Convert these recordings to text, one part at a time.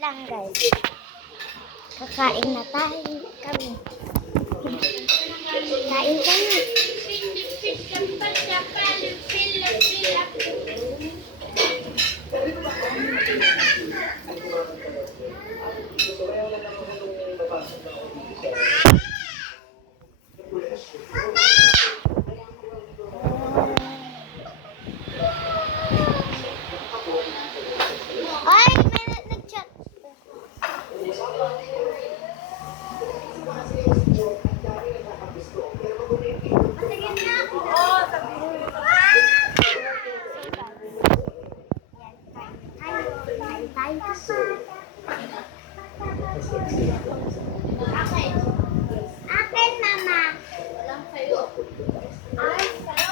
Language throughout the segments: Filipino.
lang guys. Kakain na tayo kami. Kain kami. Ay, may nag-chat. Akin, mama. Walang sayo. Ay, sayo.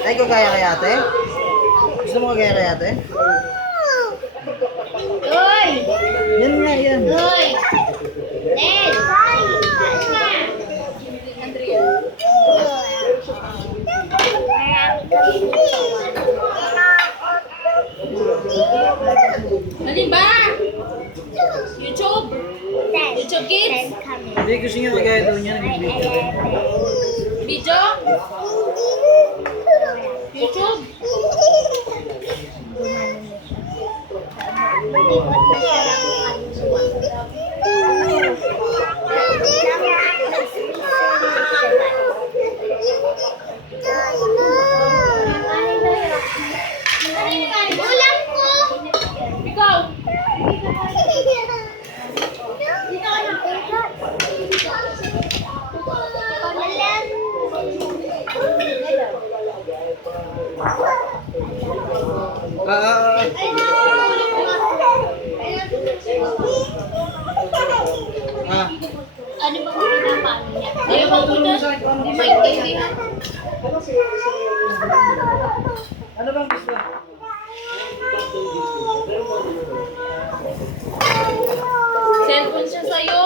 Ay, kagaya kay ate? Gusto mo kagaya kay ate? Uy! Yan nga, yan. Uy! Ned! Alin ba? YouTube? YouTube Kids? Hindi, gusto niya kagaya daw niya. Video? YouTube? Ulam ko! Ikaw? Ano ba kung pinapano niya? Ayaw mo muna. Hindi maintindihan. Ano bang gusto? Cellphone siya sa'yo.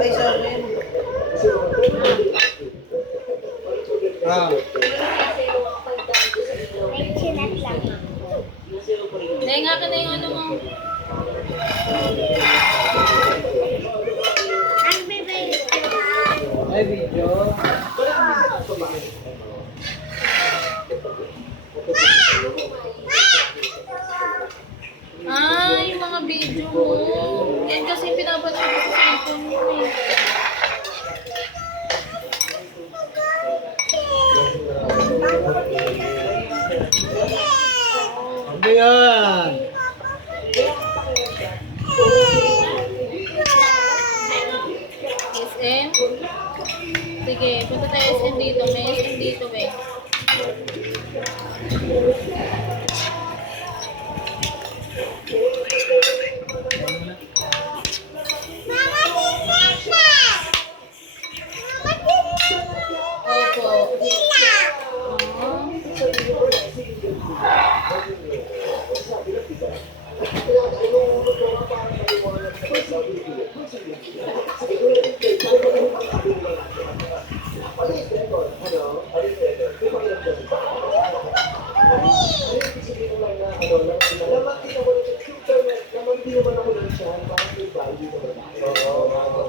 Ay, sorry. May chinat lang. Dahil nga ka na yung ano mo. Ang bebe. Ay, video. Ay, mga video mo. Yan kasi pinapanood ko sa cellphone mo eh. Ano yan? SM? Sige, punta tayo SM dito. May SM dito eh. Mama, sisita! Mama, sisita! Opo. Sila! Oo.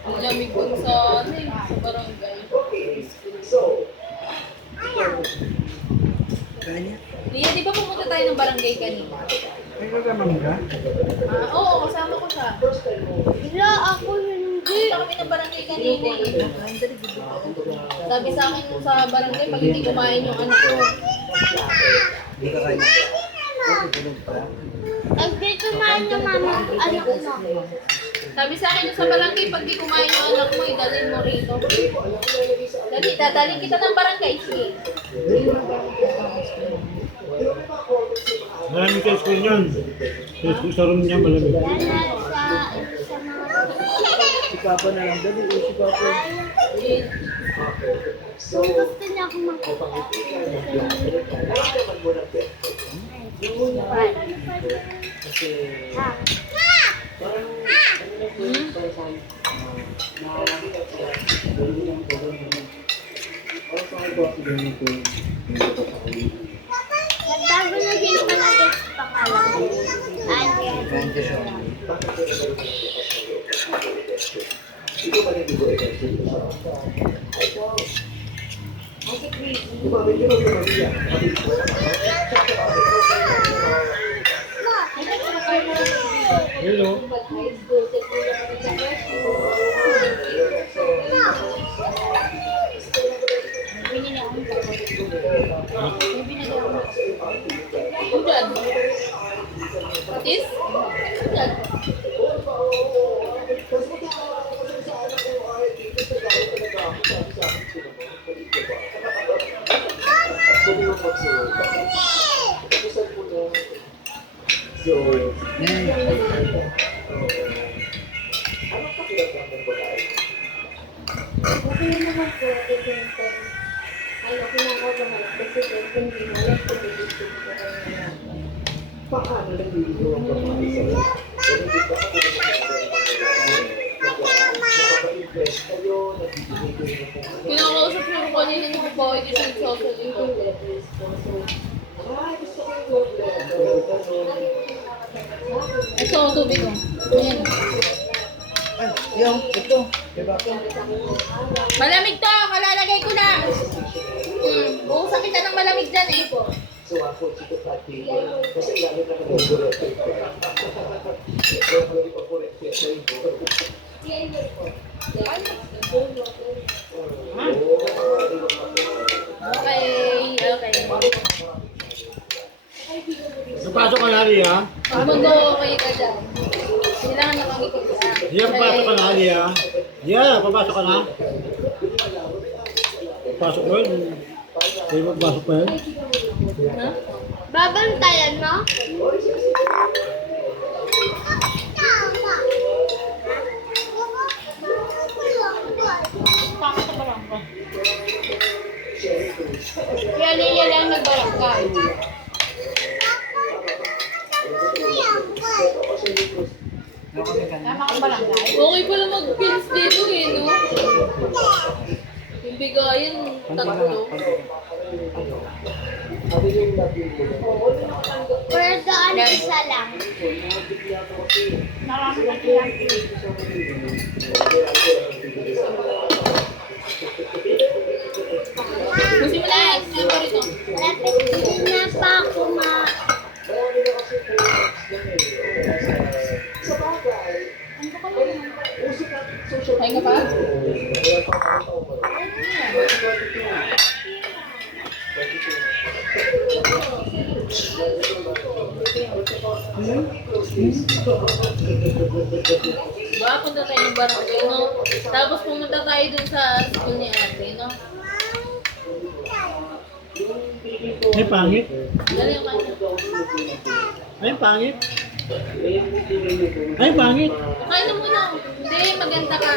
Ang lamig dun sa, ano eh, sa barangay. Kanya? Lia, di ba pumunta tayo ng barangay kanina? May kagamang ka? Oo, kasama ko siya. Wala, ako hindi. Pumunta kami ng barangay kanina eh. Sabi sa akin sa barangay, pag hindi kumain yung anak ko. Hindi ka kanya. Tulog pa. Pag di kumain yung mama, anak mo. Sabi sa akin sa barangay, pag di kumain yung anak mo, idalhin mo rito. Dali, dadalhin kita ng barangay. Sige. Malamig sa school yun. Sa school sa room niya malamig. Dahil sa mga... Si Papa na lang. Dali, si Papa. Kung gusto niya akong makapagod. Nagbago na din palagi sa pangalan. Hello. Diyan. Patis? Diyan. Kinakausap ko yung kanina ng babae dito sa social dito. Ito, tubig ko. Ayan. Ay, yung, ito. Diba ito? Malamig to! Kalalagay ko na! Buhusan kita ng malamig dyan eh. Okay, okay. Napasok ka na, Lia. Mundo, okay ka dyan. Kailangan nakangikot ka. Lia, papasok ka na, Lia. Lia, papasok ka na. Pasok mo yun. Kayo magpasok pa yun. Ha? Babantayan mo? Takot sa barangka. Kaya Lia lang nagbarangka. Tama kang barangay? Okay pala mag-pins dito eh, no? Yung bigayan, tatlo. Pero doon isa lang. Gusto mo na, sino rito? Malapit na pa ako Kain ka pa? Diba, punta tayo ng barangay, no? Tapos pumunta tayo dun sa school ni ate, no? Ay, pangit. Dali yung kanya. Ay, pangit. Ay, pangit. Kain na muna. Hindi, maganda ka.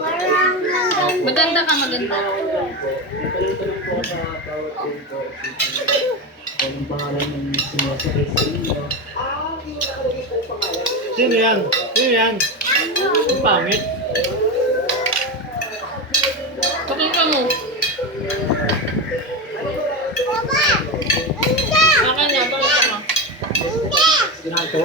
Parang hanggang Maganda ka, maganda. Sino yan? Sino yan? Ang pangit. Pakita mo. Akin na, pakita mo. Nato.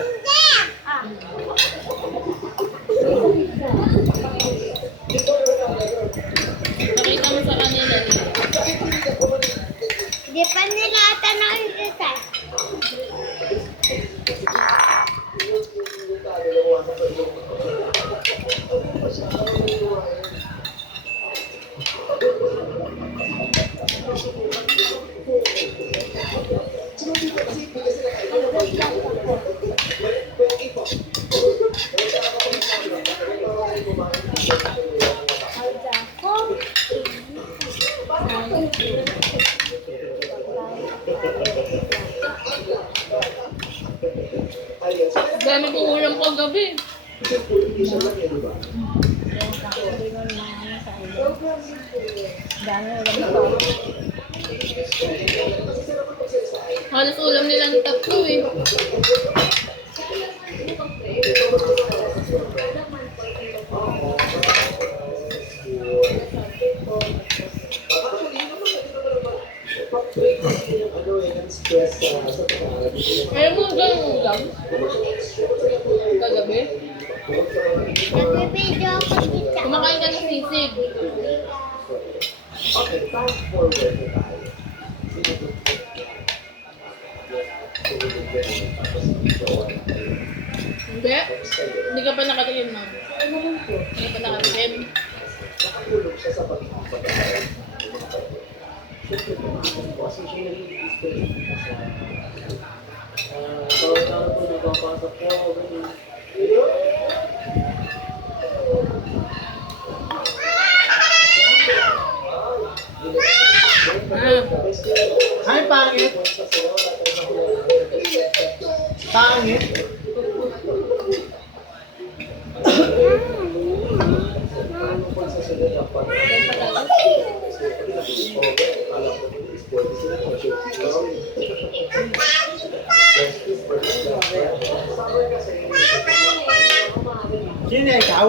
Pakita mo sa kanila. di pa nila tanong kita. Dami kong ulam kagabi. Halos ulam nilang tatlo eh. Ayaw mo ganun ulam? Kagabi? Nagbibideo ako kita. Kumakain ka ng sisig. Hindi? Hindi ka pa nakatikim na. Hindi pa nakatikim. Ay, pangit. Pangit. Sino ikaw?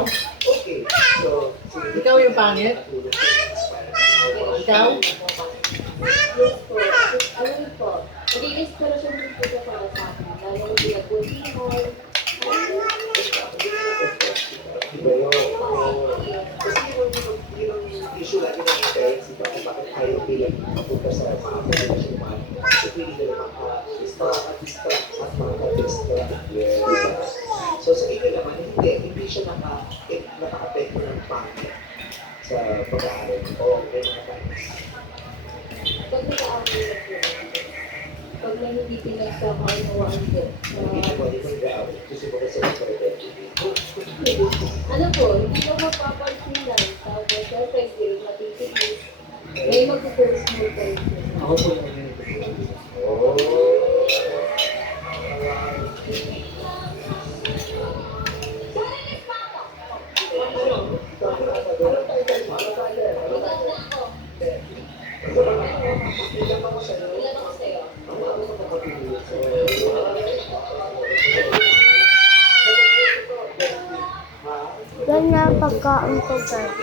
Ikaw yung pangit? Ikaw? Malinis pero siya dito para sa akin. Lalo ko pinag-bulihon. Issue lagi ng parents, bakit ayaw bilang mapunta sa mga professional kasi pili nila maka-distract at maka-distract. So sa inyo naman, hindi siya naka-apekto ng pangit sa pag-aaral o may mga times. Pag nag-aaral na po, pag may hindi pinagkakaunawaan ko, Hindi naman din mag-aaral kasi baka sa mga ano po, hindi ko mapapansinan. Tapos, syempre, hindi rin matitigil. May mag-first move kayo. Ako po yung Ganyan pagkain ko guys.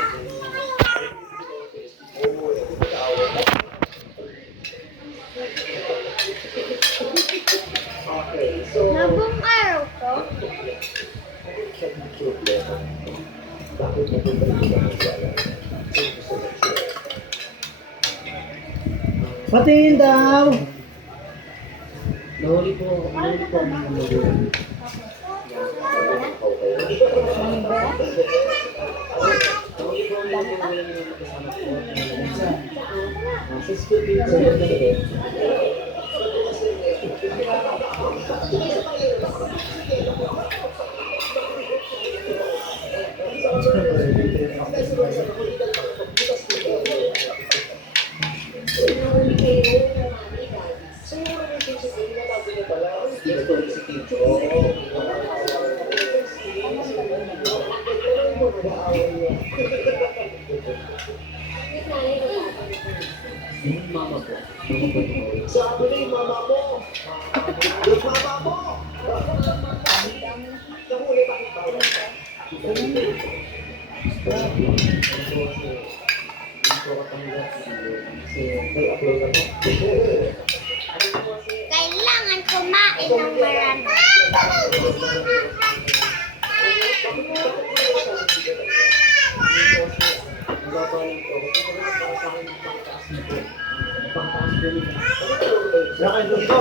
Nabong araw ko. Patingin daw. Nahuli po ang mga sa school din sa Yung mama ko. Sabi na yung mama mo. Yung mama mo. Nahuli bakit bawal ka? Kailangan kumain ng marami. Bakit gusto?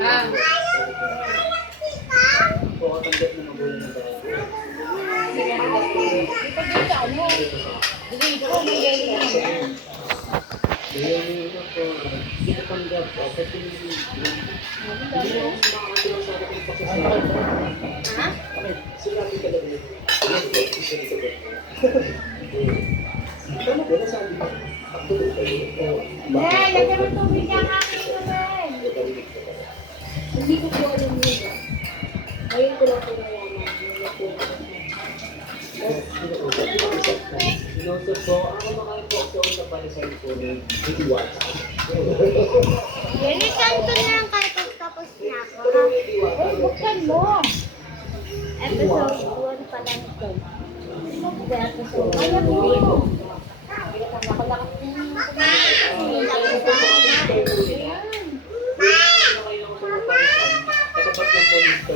Ah. Lagyan mo tubig ang aking tubig. Hindi ko po alam yun. Ngayon ko lang po nalaman. Sinusot po, ako makain po ako sa palisan po ng Itiwata. Balikan ko na lang kayo pagtapos na ako. Ay, buksan mo! Episode 1 pa lang ito. Kaya po,